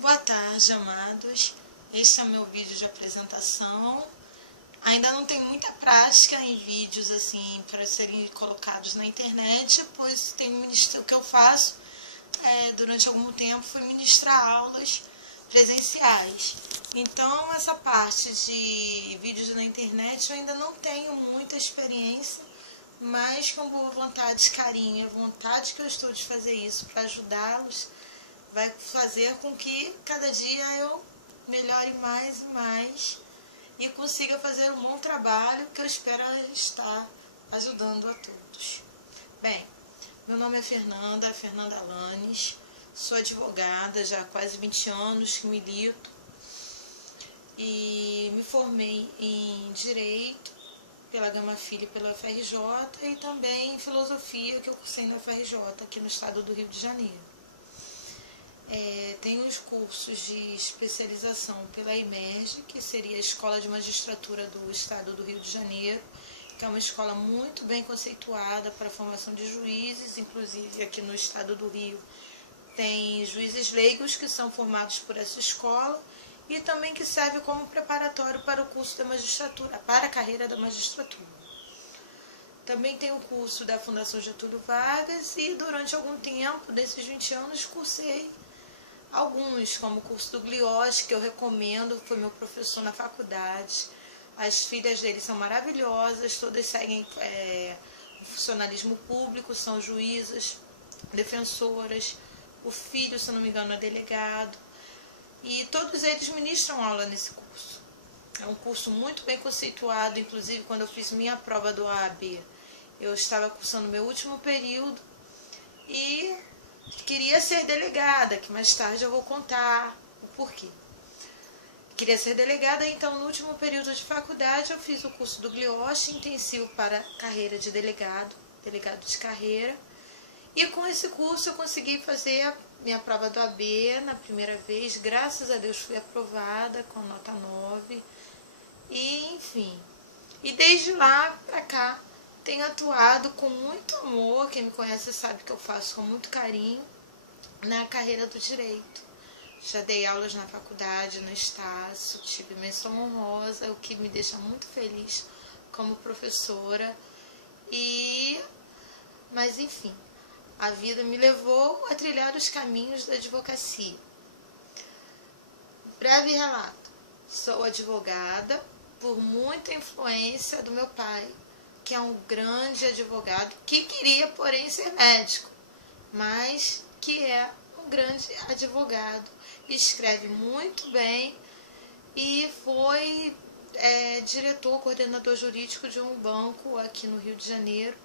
Boa tarde, amados. Este é o meu vídeo de apresentação. Ainda não tenho muita prática em vídeos assim para serem colocados na internet, pois o que eu faço durante algum tempo foi ministrar aulas presenciais. Então, essa parte de vídeos na internet eu ainda não tenho muita experiência, mas com boa vontade, carinho, a vontade que eu estou de fazer isso para ajudá-los vai fazer com que cada dia eu melhore mais e mais e consiga fazer um bom trabalho que eu espero estar ajudando a todos. Bem, meu nome é Fernanda Alanes, sou advogada já há quase 20 anos que milito e me formei em Direito pela Gama Filho e pela UFRJ e também em Filosofia que eu cursei na UFRJ aqui no estado do Rio de Janeiro. Tenho os cursos de especialização pela IMERJ, que seria a Escola de Magistratura do Estado do Rio de Janeiro, que é uma escola muito bem conceituada para a formação de juízes, inclusive aqui no Estado do Rio tem juízes leigos que são formados por essa escola e também que serve como preparatório para o curso da magistratura, para a carreira da magistratura. Também tem o curso da Fundação Getúlio Vargas e durante algum tempo, desses 20 anos, cursei alguns, como o curso do Gliotti, que eu recomendo, foi meu professor na faculdade. As filhas dele são maravilhosas, todas seguem o funcionalismo público, são juízas, defensoras, o filho, se não me engano, é delegado. E todos eles ministram aula nesse curso. É um curso muito bem conceituado, inclusive quando eu fiz minha prova do OAB, eu estava cursando meu último período e queria ser delegada, que mais tarde eu vou contar o porquê. Queria ser delegada, então no último período de faculdade eu fiz o curso do Gliotti, intensivo para carreira de delegado de carreira. E com esse curso eu consegui fazer a minha prova do AB na primeira vez, graças a Deus fui aprovada com nota 9. E enfim, e desde lá para cá tenho atuado com muito amor, quem me conhece sabe que eu faço com muito carinho na carreira do direito. Já dei aulas na faculdade, no Estácio, tive menção honrosa, o que me deixa muito feliz como professora. Mas enfim, a vida me levou a trilhar os caminhos da advocacia. Breve relato. Sou advogada por muita influência do meu pai, que é um grande advogado, que queria, porém, ser médico, mas que é um grande advogado, escreve muito bem e foi diretor, coordenador jurídico de um banco aqui no Rio de Janeiro,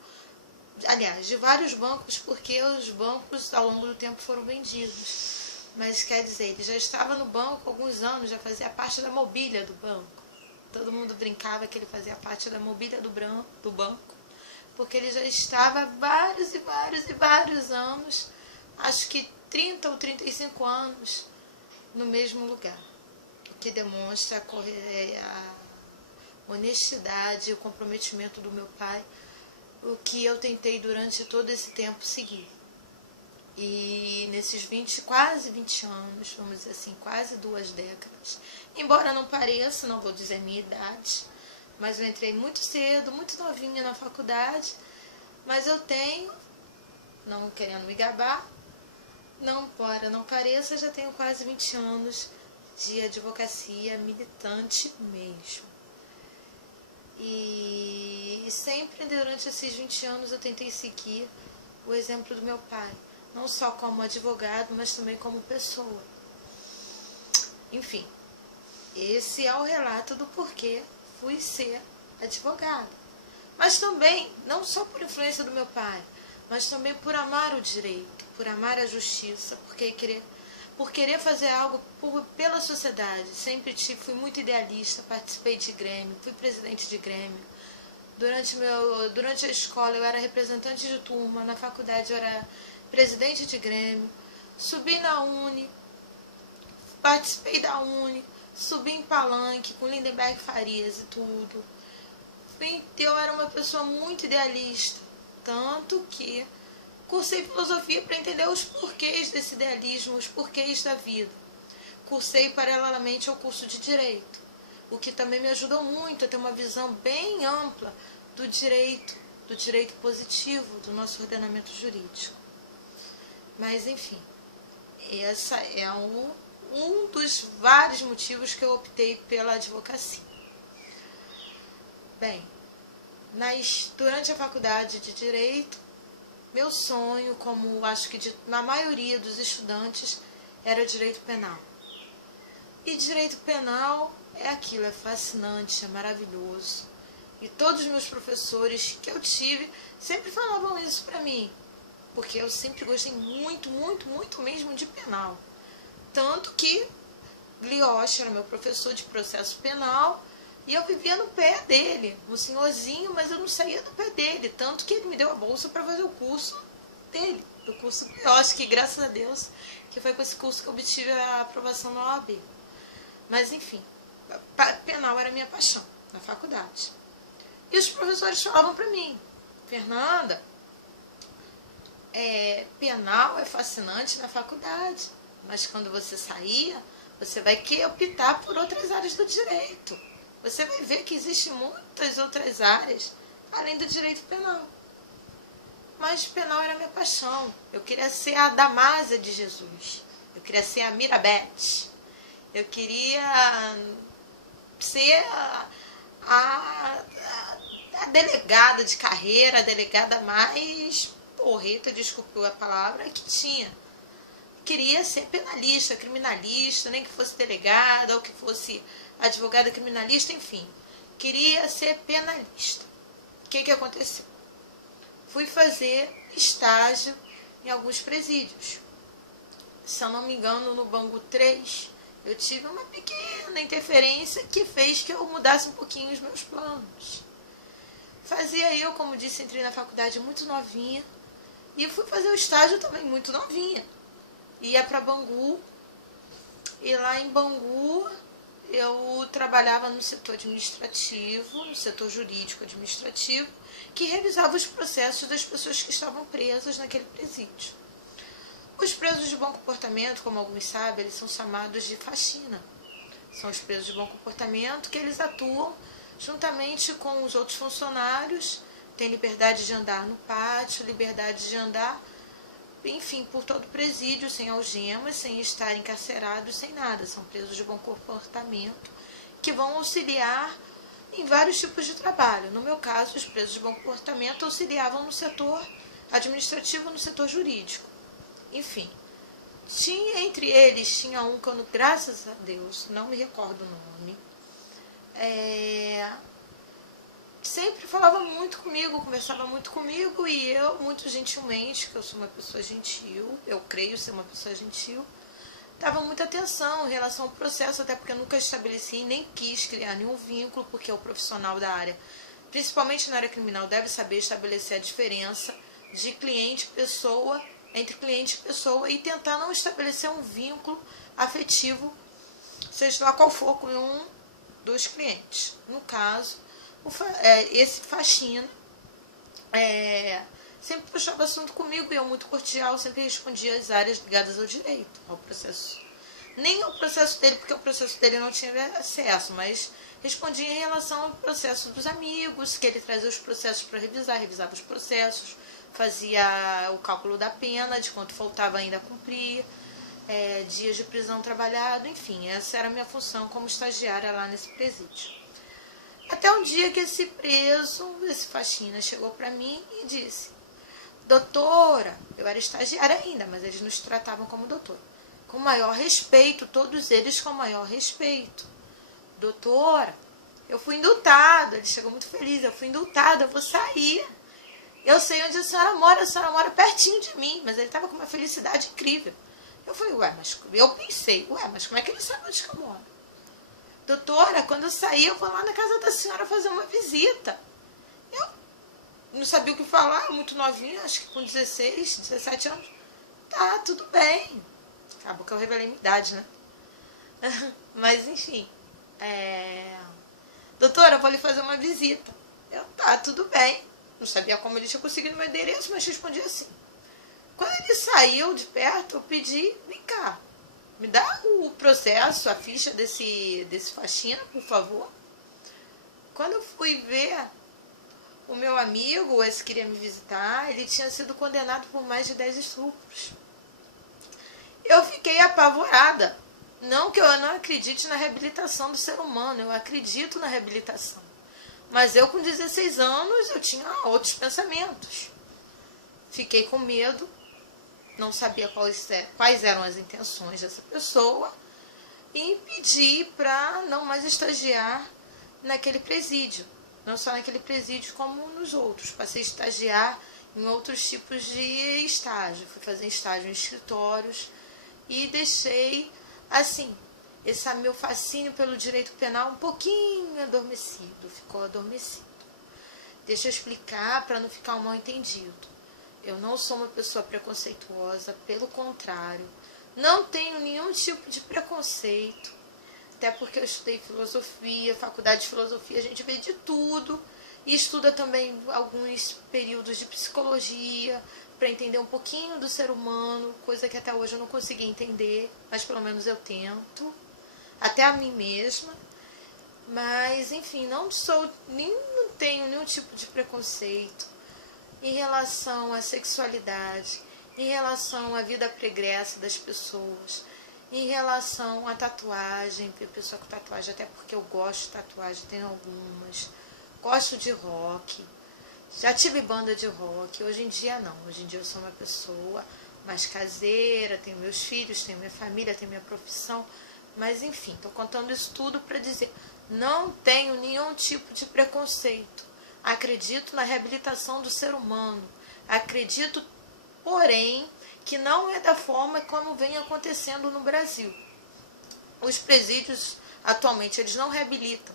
aliás, de vários bancos, porque os bancos ao longo do tempo foram vendidos, mas quer dizer, ele já estava no banco há alguns anos, já fazia parte da mobília do banco. Todo mundo brincava que ele fazia parte da mobília do banco, porque ele já estava há vários anos, acho que 30 ou 35 anos, no mesmo lugar. O que demonstra a honestidade e o comprometimento do meu pai, o que eu tentei durante todo esse tempo seguir. E nesses quase 20 anos, vamos dizer assim, quase 2 décadas, embora não pareça, não vou dizer minha idade, mas eu entrei muito cedo, muito novinha na faculdade, mas eu tenho, não querendo me gabar, embora não pareça, já tenho quase 20 anos de advocacia militante mesmo. E sempre durante esses 20 anos eu tentei seguir o exemplo do meu pai, não só como advogado, mas também como pessoa. Enfim, esse é o relato do porquê fui ser advogada. Mas também, não só por influência do meu pai, mas também por amar o direito, por amar a justiça, por querer fazer algo pela sociedade. Sempre fui muito idealista, participei de grêmio, fui presidente de grêmio. Durante a escola eu era representante de turma, na faculdade eu era presidente de grêmio, subi na Uni, participei da Uni, subi em palanque com Lindenberg Farias e tudo. Eu era uma pessoa muito idealista, tanto que cursei filosofia para entender os porquês desse idealismo, os porquês da vida. cursei paralelamente ao curso de Direito, o que também me ajudou muito a ter uma visão bem ampla do direito positivo do nosso ordenamento jurídico. Mas, enfim, essa é um dos vários motivos que eu optei pela advocacia. Bem, durante a faculdade de Direito, meu sonho, como acho que na maioria dos estudantes, era Direito Penal. E Direito Penal é aquilo, é fascinante, é maravilhoso. E todos os meus professores que eu tive sempre falavam isso para mim, porque eu sempre gostei muito, muito, muito mesmo de penal. Tanto que Glioche era meu professor de processo penal e eu vivia no pé dele, um senhorzinho, mas eu não saía do pé dele. Tanto que ele me deu a bolsa para fazer o curso dele, o curso Glioche, que graças a Deus, que foi com esse curso que eu obtive a aprovação na OAB. Mas enfim, penal era minha paixão na faculdade. E os professores falavam para mim, Fernanda, penal é fascinante na faculdade, mas quando você sair, você vai querer optar por outras áreas do direito. Você vai ver que existem muitas outras áreas além do direito penal. Mas penal era minha paixão. Eu queria ser a Damásia de Jesus. Eu queria ser a Mirabete. Eu queria ser a delegada de carreira, a delegada mais porreta, desculpe a palavra, que tinha. Queria ser penalista, criminalista, nem que fosse delegada ou que fosse advogada criminalista, enfim. Queria ser penalista. O que aconteceu? Fui fazer estágio em alguns presídios. Se eu não me engano, no Bangu 3, eu tive uma pequena interferência que fez que eu mudasse um pouquinho os meus planos. Fazia eu, como disse, entrei na faculdade muito novinha e eu fui fazer o estágio também muito novinha. Ia para Bangu e lá em Bangu eu trabalhava no setor administrativo, no setor jurídico administrativo, que revisava os processos das pessoas que estavam presas naquele presídio. Os presos de bom comportamento, como alguns sabem, eles são chamados de faxina. São os presos de bom comportamento que eles atuam juntamente com os outros funcionários, têm liberdade de andar no pátio, liberdade de andar, enfim, por todo o presídio, sem algemas, sem estar encarcerados, sem nada. São presos de bom comportamento que vão auxiliar em vários tipos de trabalho. No meu caso, os presos de bom comportamento auxiliavam no setor administrativo, no setor jurídico. Enfim, entre eles tinha um que eu, graças a Deus, não me recordo o nome, sempre falava muito comigo, conversava muito comigo e eu, muito gentilmente, que eu sou uma pessoa gentil, eu creio ser uma pessoa gentil, dava muita atenção em relação ao processo, até porque eu nunca estabeleci nem quis criar nenhum vínculo, porque o profissional da área, principalmente na área criminal, deve saber estabelecer a diferença de cliente-pessoa, entre cliente e pessoa, e tentar não estabelecer um vínculo afetivo, seja lá qual for, com um dos clientes. No caso, esse faxina sempre puxava assunto comigo e eu, muito cordial, sempre respondia as áreas ligadas ao direito, ao processo. Nem ao processo dele, porque o processo dele não tinha acesso, mas respondia em relação ao processo dos amigos, que ele trazia os processos para revisar, revisava os processos, fazia o cálculo da pena, de quanto faltava ainda a cumprir, dias de prisão trabalhado, enfim, essa era a minha função como estagiária lá nesse presídio. Até um dia que esse preso, esse faxina, chegou para mim e disse: doutora, eu era estagiária ainda, mas eles nos tratavam como doutora, com maior respeito, todos eles com maior respeito. Doutora, eu fui indultado. Ele chegou muito feliz: eu fui indultado, eu vou sair. Eu sei onde a senhora mora pertinho de mim. Mas ele estava com uma felicidade incrível. Eu falei, mas como é que ele sabe onde que eu moro? Doutora, quando eu sair, eu vou lá na casa da senhora fazer uma visita. Eu não sabia o que falar, muito novinha, acho que com 16, 17 anos. Tá, tudo bem. Acabou que eu revelei minha idade, né? Mas, enfim. Doutora, eu vou lhe fazer uma visita. Tá, tudo bem. Não sabia como ele tinha conseguido meu endereço, mas respondi assim. Quando ele saiu de perto, eu pedi, vem cá, Me dá o processo, a ficha desse faxina, por favor. Quando eu fui ver, o meu amigo, esse que queria me visitar, ele tinha sido condenado por mais de 10 estupros. Eu fiquei apavorada. Não que eu não acredite na reabilitação do ser humano, eu acredito na reabilitação. Mas eu com 16 anos, eu tinha outros pensamentos. Fiquei com medo, não sabia quais eram as intenções dessa pessoa e pedi para não mais estagiar naquele presídio. Não só naquele presídio como nos outros. Passei a estagiar em outros tipos de estágio. Fui fazer estágio em escritórios e deixei, assim, esse meu fascínio pelo direito penal um pouquinho adormecido. Ficou adormecido. Deixa eu explicar para não ficar um mal entendido. Eu não sou uma pessoa preconceituosa, pelo contrário. Não tenho nenhum tipo de preconceito. Até porque eu estudei filosofia, faculdade de filosofia, a gente vê de tudo. E estuda também alguns períodos de psicologia, para entender um pouquinho do ser humano, coisa que até hoje eu não consegui entender, mas pelo menos eu tento. Até a mim mesma. Mas, enfim, não tenho nenhum tipo de preconceito em relação à sexualidade, em relação à vida pregressa das pessoas, em relação à tatuagem, pessoa com tatuagem, até porque eu gosto de tatuagem, tenho algumas, gosto de rock, já tive banda de rock, hoje em dia não, hoje em dia eu sou uma pessoa mais caseira, tenho meus filhos, tenho minha família, tenho minha profissão, mas enfim, estou contando isso tudo para dizer, não tenho nenhum tipo de preconceito. Acredito na reabilitação do ser humano. Acredito, porém, que não é da forma como vem acontecendo no Brasil. Os presídios, atualmente, eles não reabilitam.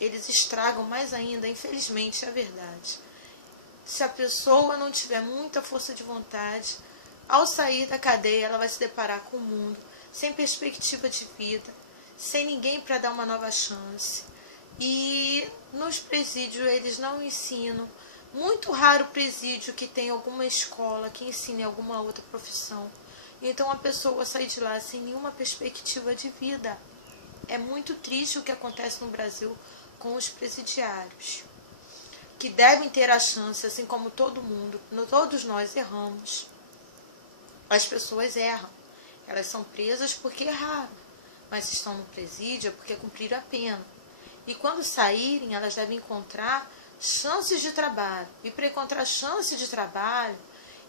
Eles estragam mais ainda, infelizmente, é a verdade. Se a pessoa não tiver muita força de vontade, ao sair da cadeia, ela vai se deparar com o mundo sem perspectiva de vida, sem ninguém para dar uma nova chance. E nos presídios eles não ensinam. Muito raro o presídio que tem alguma escola que ensine alguma outra profissão. Então a pessoa sai de lá sem nenhuma perspectiva de vida. É muito triste o que acontece no Brasil com os presidiários. Que devem ter a chance, assim como todo mundo, todos nós erramos. As pessoas erram. Elas são presas porque erraram. Mas estão no presídio porque cumpriram a pena. E quando saírem, elas devem encontrar chances de trabalho. E para encontrar chances de trabalho,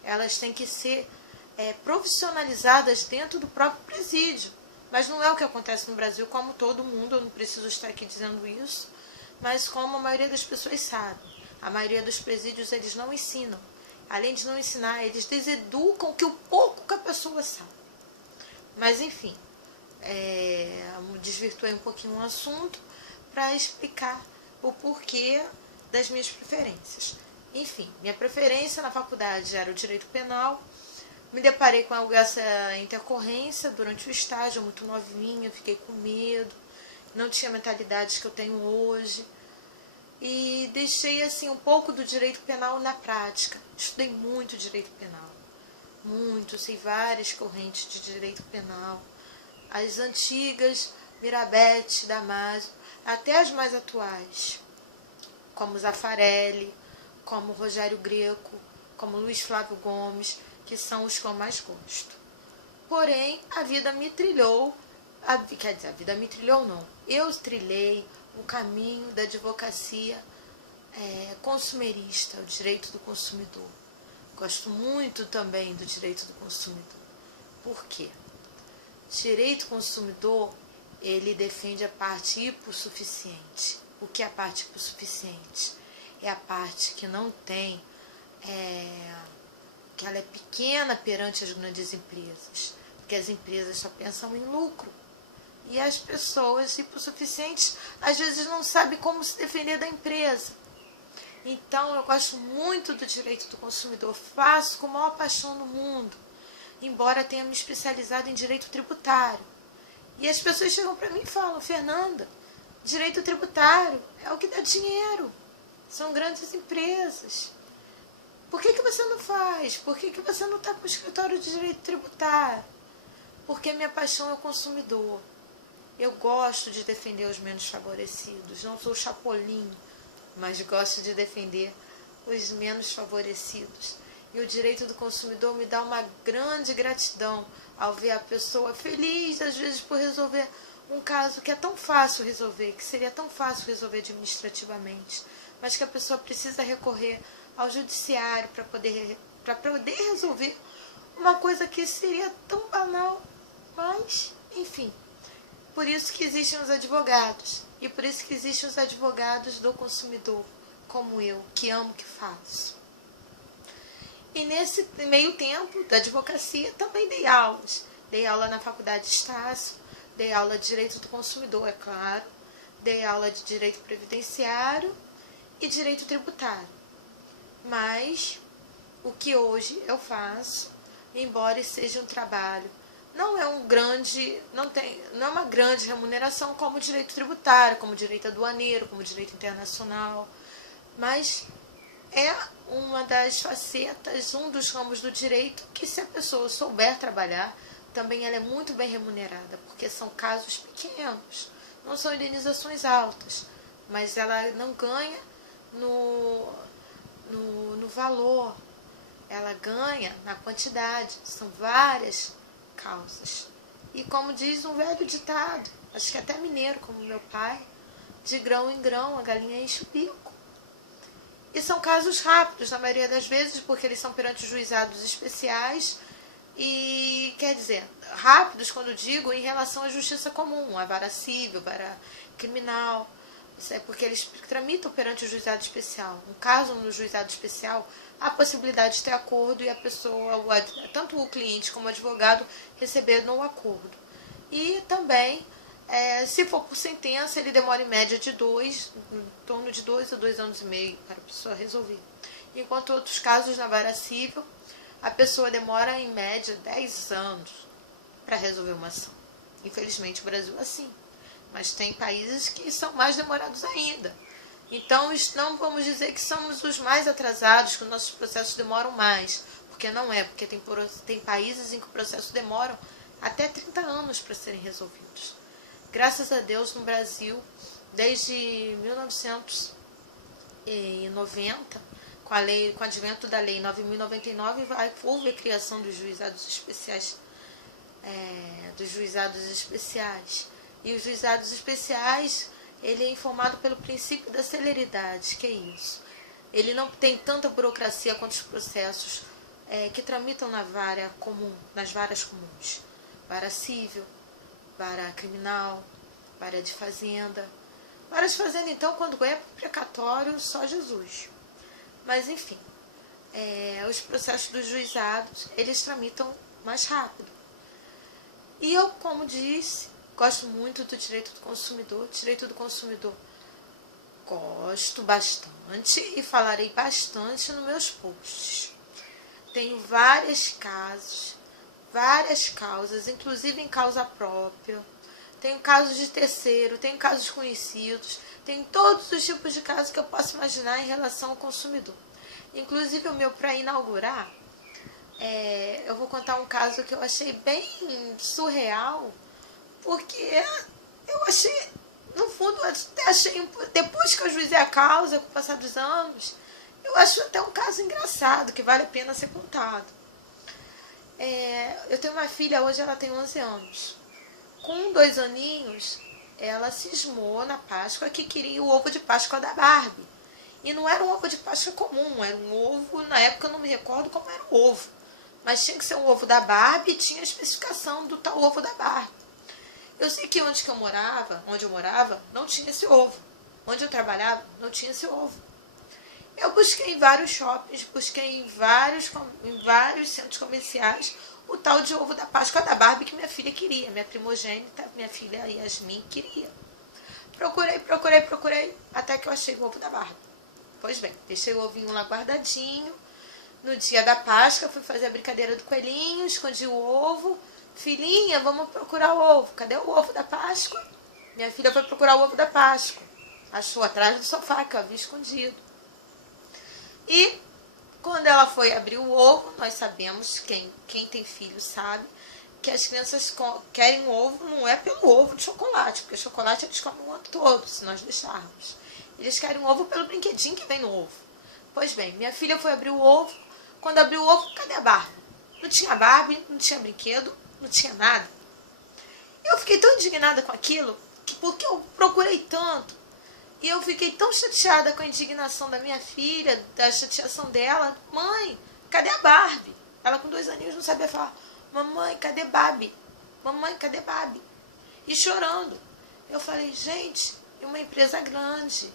elas têm que ser profissionalizadas dentro do próprio presídio. Mas não é o que acontece no Brasil, como todo mundo, eu não preciso estar aqui dizendo isso, mas como a maioria das pessoas sabe. A maioria dos presídios, eles não ensinam. Além de não ensinar, eles deseducam o pouco que a pessoa sabe. Mas, enfim, desvirtuei um pouquinho o assunto para explicar o porquê das minhas preferências. Enfim, minha preferência na faculdade era o direito penal. Me deparei com essa intercorrência durante o estágio, muito novinha, fiquei com medo, não tinha a mentalidade que eu tenho hoje. E deixei assim um pouco do direito penal na prática. Estudei muito direito penal, muito, sei várias correntes de direito penal. As antigas, Mirabete, Damasio, até as mais atuais, como Zaffarelli, como Rogério Greco, como Luiz Flávio Gomes, que são os que eu mais gosto. Porém, a vida me trilhou, a vida me trilhou não, eu trilhei o caminho da advocacia consumerista, o direito do consumidor. Gosto muito também do direito do consumidor. Por quê? Direito consumidor, ele defende a parte hipossuficiente. O que é a parte hipossuficiente? É a parte que não tem, que ela é pequena perante as grandes empresas, porque as empresas só pensam em lucro. E as pessoas hipossuficientes, às vezes, não sabem como se defender da empresa. Então, eu gosto muito do direito do consumidor, faço com a maior paixão no mundo, embora tenha me especializado em direito tributário. E as pessoas chegam para mim e falam: Fernanda, direito tributário é o que dá dinheiro, são grandes empresas. Por que você não faz? Por que você não está com o escritório de direito tributário? Por porque minha paixão é o consumidor. Eu gosto de defender os menos favorecidos. Não sou chapolim, mas gosto de defender os menos favorecidos. E o direito do consumidor me dá uma grande gratidão ao ver a pessoa feliz, às vezes, por resolver um caso que é tão fácil resolver, que seria tão fácil resolver administrativamente, mas que a pessoa precisa recorrer ao judiciário para poder resolver uma coisa que seria tão banal, mas, enfim. Por isso que existem os advogados, e por isso que existem os advogados do consumidor, como eu, que amo o que faço. E nesse meio tempo da advocacia também dei aulas. Dei aula na Faculdade Estácio, dei aula de Direito do Consumidor, é claro, dei aula de Direito Previdenciário e Direito Tributário. Mas o que hoje eu faço, embora seja um trabalho, não é uma grande remuneração como direito tributário, como direito aduaneiro, como direito internacional, mas é uma das facetas, um dos ramos do direito que, se a pessoa souber trabalhar, também ela é muito bem remunerada, porque são casos pequenos, não são indenizações altas, mas ela não ganha no valor, ela ganha na quantidade, são várias causas. E como diz um velho ditado, acho que até mineiro, como meu pai, de grão em grão a galinha enche o bico. E são casos rápidos, na maioria das vezes, porque eles são perante os juizados especiais e, quer dizer, rápidos quando digo em relação à justiça comum, à vara civil, vara criminal, porque eles tramitam perante o juizado especial. Um caso no juizado especial, há possibilidade de ter acordo e a pessoa, tanto o cliente como o advogado, receber no acordo. E também, se for por sentença, ele demora em média de em torno de 2 a 2 anos e meio para a pessoa resolver. Enquanto outros casos na vara civil, a pessoa demora em média 10 anos para resolver uma ação. Infelizmente o Brasil é assim, mas tem países que são mais demorados ainda. Então não vamos dizer que somos os mais atrasados, que os nossos processos demoram mais, porque não é, porque tem países em que o processo demora até 30 anos para serem resolvidos. Graças a Deus, no Brasil, desde 1990, com o advento da Lei 9.099, houve a criação dos juizados especiais. E os juizados especiais, ele é informado pelo princípio da celeridade, que é isso. Ele não tem tanta burocracia quanto os processos que tramitam nas varas comuns. Vara civil, vara criminal, vara de fazenda. Vara de fazenda, então, quando é precatório, só Jesus. Mas, enfim, os processos dos juizados, eles tramitam mais rápido. E eu, como disse, gosto muito do direito do consumidor. Direito do consumidor gosto bastante e falarei bastante nos meus posts. Tenho vários casos, várias causas, inclusive em causa própria. Tenho casos de terceiro, tenho casos conhecidos, tenho todos os tipos de casos que eu posso imaginar em relação ao consumidor. Inclusive o meu, para inaugurar, eu vou contar um caso que eu achei bem surreal, porque eu achei, no fundo, depois que eu ajuizei a causa, com o passar dos anos, eu acho até um caso engraçado, que vale a pena ser contado. Eu tenho uma filha, hoje ela tem 11 anos. Com 2 aninhos, ela cismou na Páscoa que queria o ovo de Páscoa da Barbie. E não era um ovo de Páscoa comum, era um ovo, na época eu não me recordo como era o ovo. Mas tinha que ser um ovo da Barbie e tinha a especificação do tal ovo da Barbie. Eu sei que onde eu morava, não tinha esse ovo. Onde eu trabalhava, não tinha esse ovo. Eu busquei em vários shoppings, busquei em vários centros comerciais o tal de ovo da Páscoa da Barbie que minha filha queria. Minha primogênita, minha filha Yasmin, queria. Procurei, até que eu achei o ovo da Barbie. Pois bem, deixei o ovinho lá guardadinho. No dia da Páscoa, fui fazer a brincadeira do coelhinho, escondi o ovo. Filhinha, vamos procurar o ovo. Cadê o ovo da Páscoa? Minha filha foi procurar o ovo da Páscoa. Achou atrás do sofá, que eu havia escondido. E quando ela foi abrir o ovo, nós sabemos, quem tem filho sabe, que as crianças querem um ovo, não é pelo ovo de chocolate, porque chocolate eles comem o ano todo, se nós deixarmos. Eles querem um ovo pelo brinquedinho que vem no ovo. Pois bem, minha filha foi abrir o ovo. Quando abriu o ovo, cadê a Barbie? Não tinha Barbie, não tinha brinquedo, não tinha nada. Eu fiquei tão indignada com aquilo, porque eu procurei tanto. E eu fiquei tão chateada com a indignação da minha filha, da chateação dela. Mãe, cadê a Barbie? Ela com 2 aninhos não sabia falar. Mamãe, cadê Barbie? Mamãe, cadê Barbie? E chorando. Eu falei, gente, é uma empresa grande.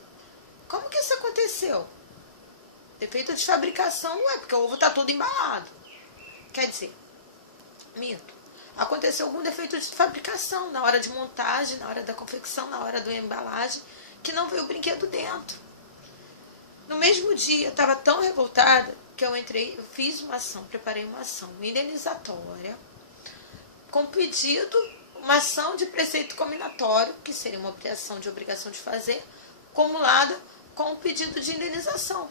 Como que isso aconteceu? Defeito de fabricação não é, porque o ovo está todo embalado. Quer dizer, minto. Aconteceu algum defeito de fabricação na hora de montagem, na hora da confecção, na hora da embalagem, que não veio o brinquedo dentro. No mesmo dia, eu estava tão revoltada que eu fiz uma ação, preparei uma ação indenizatória com pedido, uma ação de preceito combinatório, que seria uma ação de obrigação de fazer, acumulada com o pedido de indenização.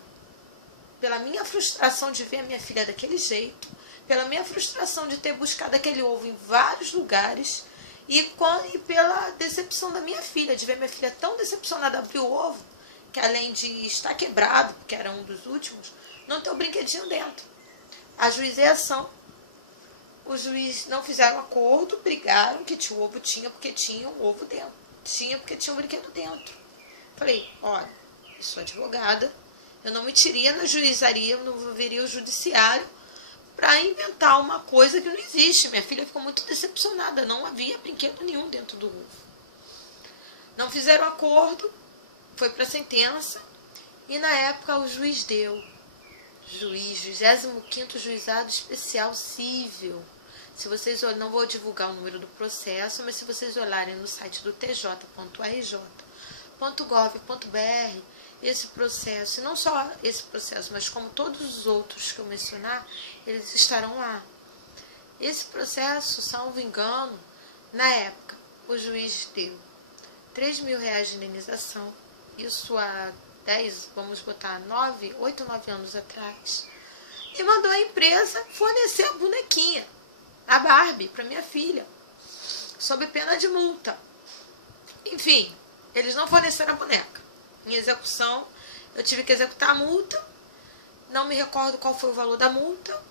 Pela minha frustração de ver a minha filha daquele jeito, pela minha frustração de ter buscado aquele ovo em vários lugares e pela decepção da minha filha, de ver minha filha tão decepcionada abrir o ovo, que além de estar quebrado, porque era um dos últimos, não ter o brinquedinho dentro. Ajuizei a ação. Os juízes não fizeram acordo, brigaram que o ovo tinha porque tinha um ovo dentro. Tinha porque tinha um brinquedo dentro. Falei, olha, eu sou advogada, eu não me metiria na juizaria, eu não viria ao judiciário para inventar uma coisa que não existe. Minha filha ficou muito decepcionada, não havia brinquedo nenhum dentro do ovo. Não fizeram acordo, foi para a sentença, e na época o juiz deu. Juiz, 25º Juizado Especial Cível. Se vocês olharem, não vou divulgar o número do processo, mas se vocês olharem no site do tj.rj.gov.br, esse processo, e não só esse processo, mas como todos os outros que eu mencionar, eles estarão lá. Esse processo, salvo engano, na época, o juiz deu R$3.000 de indenização, isso há 10, vamos botar 8 ou 9 anos atrás, e mandou a empresa fornecer a bonequinha, a Barbie, para minha filha, sob pena de multa. Enfim, eles não forneceram a boneca. Em execução, eu tive que executar a multa, não me recordo qual foi o valor da multa,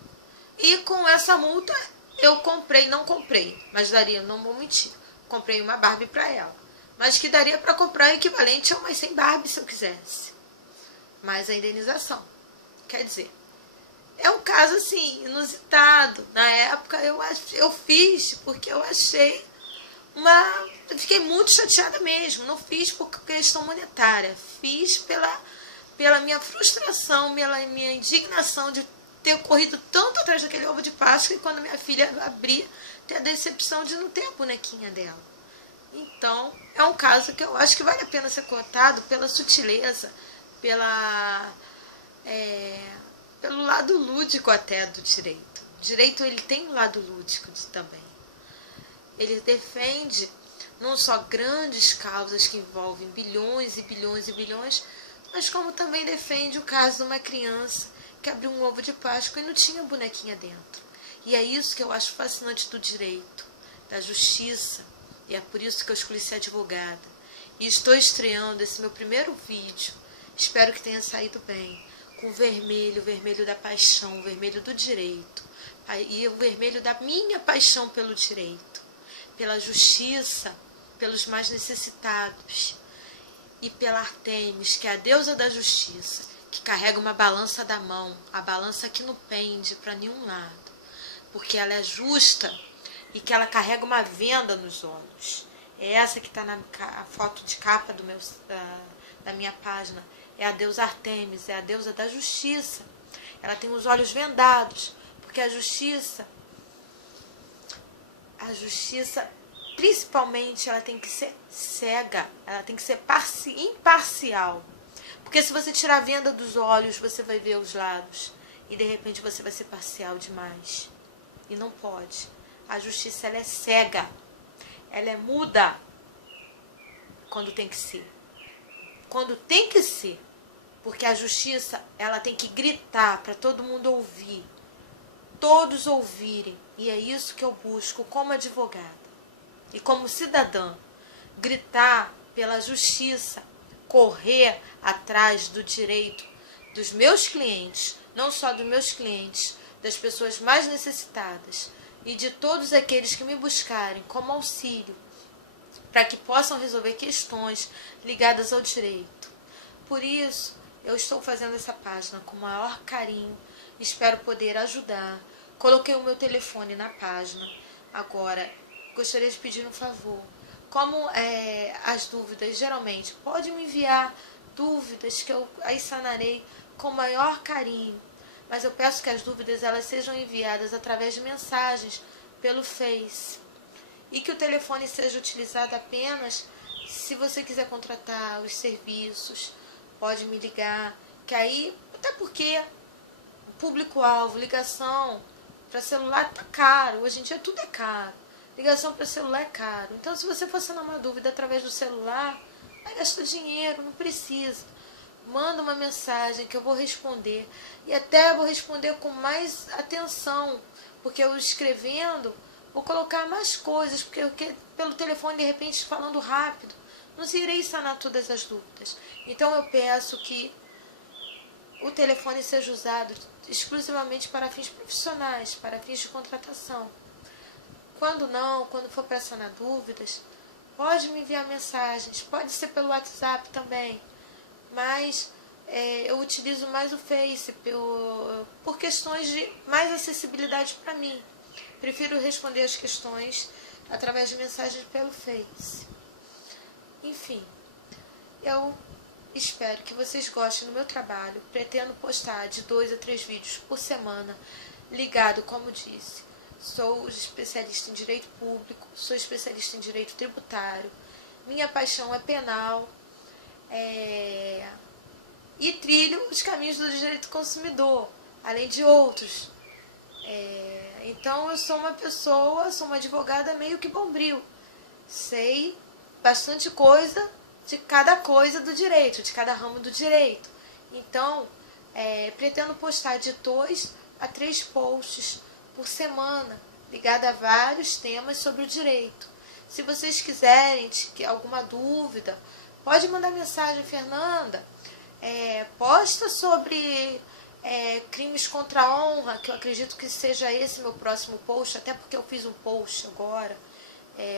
e com essa multa eu não comprei, mas daria, não vou mentir, comprei uma Barbie para ela, mas que daria para comprar o equivalente a umas 100 Barbie se eu quisesse, mais a indenização. Quer dizer, é um caso assim, inusitado. Na época eu fiz porque eu achei eu fiquei muito chateada mesmo. Não fiz por questão monetária, fiz pela minha frustração, pela minha indignação de ter corrido tanto atrás daquele ovo de Páscoa, e quando minha filha abrir, ter a decepção de não ter a bonequinha dela. Então, é um caso que eu acho que vale a pena ser contado pela sutileza, pelo lado lúdico até do direito. O direito, ele tem um lado lúdico também. Ele defende não só grandes causas que envolvem bilhões e bilhões e bilhões, mas como também defende o caso de uma criança que abriu um ovo de Páscoa e não tinha bonequinha dentro. E é isso que eu acho fascinante do direito, da justiça, e é por isso que eu escolhi ser advogada. E estou estreando esse meu primeiro vídeo, espero que tenha saído bem, com o vermelho da paixão, o vermelho do direito, e o vermelho da minha paixão pelo direito, pela justiça, pelos mais necessitados, e pela Artemis, que é a deusa da justiça, que carrega uma balança da mão, a balança que não pende para nenhum lado, porque ela é justa e que ela carrega uma venda nos olhos. É essa que está na foto de capa da minha página. É a deusa Artemis, é a deusa da justiça. Ela tem os olhos vendados, porque a justiça, principalmente, ela tem que ser cega, ela tem que ser imparcial. Porque se você tirar a venda dos olhos, você vai ver os lados. E de repente você vai ser parcial demais. E não pode. A justiça, ela é cega. Ela é muda quando tem que ser. Quando tem que ser. Porque a justiça, ela tem que gritar para todo mundo ouvir. todos ouvirem, e é isso que eu busco como advogada e como cidadã, gritar pela justiça, correr atrás do direito dos meus clientes, não só dos meus clientes, das pessoas mais necessitadas e de todos aqueles que me buscarem como auxílio para que possam resolver questões ligadas ao direito. Por isso, eu estou fazendo essa página com o maior carinho, espero poder ajudar. Coloquei o meu telefone na página. Agora, gostaria de pedir um favor. Como as dúvidas, geralmente, pode me enviar dúvidas que eu aí sanarei com o maior carinho. Mas eu peço que as dúvidas elas sejam enviadas através de mensagens pelo Face. E que o telefone seja utilizado apenas se você quiser contratar os serviços, pode me ligar, que aí, até porque o público-alvo, ligação para celular tá caro, hoje em dia tudo é caro, ligação para celular é caro, então se você for sanar uma dúvida através do celular, vai gastar dinheiro, não precisa. Manda uma mensagem que eu vou responder, e até vou responder com mais atenção, porque eu escrevendo vou colocar mais coisas, porque pelo telefone, de repente, falando rápido, não irei sanar todas as dúvidas. Então eu peço que o telefone seja usado exclusivamente para fins profissionais, para fins de contratação. Quando for para sanar dúvidas, pode me enviar mensagens, pode ser pelo WhatsApp também, mas eu utilizo mais o Face por questões de mais acessibilidade para mim. Prefiro responder as questões através de mensagens pelo Face. Enfim, eu espero que vocês gostem do meu trabalho. Pretendo postar de 2 a 3 vídeos por semana, ligado, como disse. Sou especialista em direito público, sou especialista em direito tributário. Minha paixão é penal e trilho os caminhos do direito do consumidor, além de outros. Então eu sou uma advogada meio que bombril. Sei bastante coisa de cada coisa do direito, de cada ramo do direito. Então, pretendo postar de 2 a 3 posts por semana, ligado a vários temas sobre o direito. Se vocês quiserem alguma dúvida, pode mandar mensagem, Fernanda. Posta sobre crimes contra a honra, que eu acredito que seja esse meu próximo post, até porque eu fiz um post agora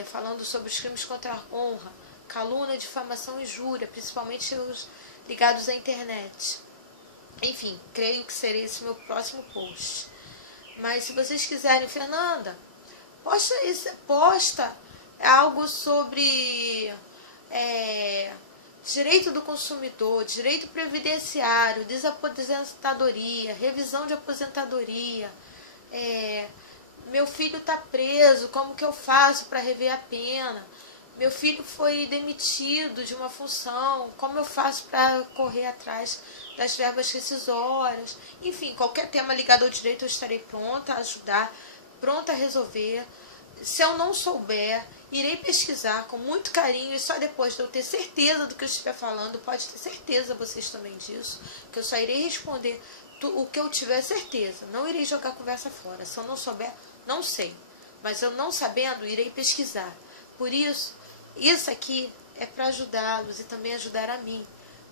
falando sobre os crimes contra a honra, calúnia, difamação e injúria, principalmente os ligados à internet. Enfim, creio que será esse meu próximo post. Mas se vocês quiserem, Fernanda, posta algo sobre direito do consumidor, direito previdenciário, desaposentadoria, revisão de aposentadoria. Meu filho está preso, como que eu faço para rever a pena? Meu filho foi demitido de uma função, como eu faço para correr atrás das verbas rescisórias? Enfim, qualquer tema ligado ao direito eu estarei pronta a ajudar, pronta a resolver. Se eu não souber, irei pesquisar com muito carinho e só depois de eu ter certeza do que eu estiver falando, pode ter certeza vocês também disso, que eu só irei responder o que eu tiver certeza. Não irei jogar a conversa fora. Se eu não souber, não sei. Mas eu não sabendo, irei pesquisar. Por isso, isso aqui é para ajudá-los e também ajudar a mim.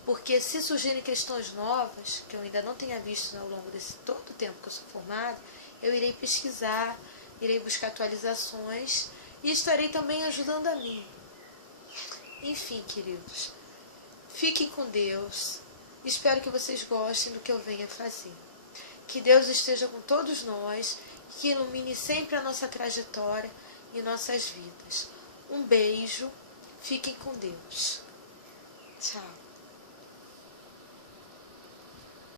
Porque se surgirem questões novas, que eu ainda não tenha visto ao longo desse todo o tempo que eu sou formada, eu irei pesquisar, irei buscar atualizações e estarei também ajudando a mim. Enfim, queridos, fiquem com Deus. Espero que vocês gostem do que eu venha fazer. Que Deus esteja com todos nós, que ilumine sempre a nossa trajetória e nossas vidas. Um beijo, fiquem com Deus. Tchau.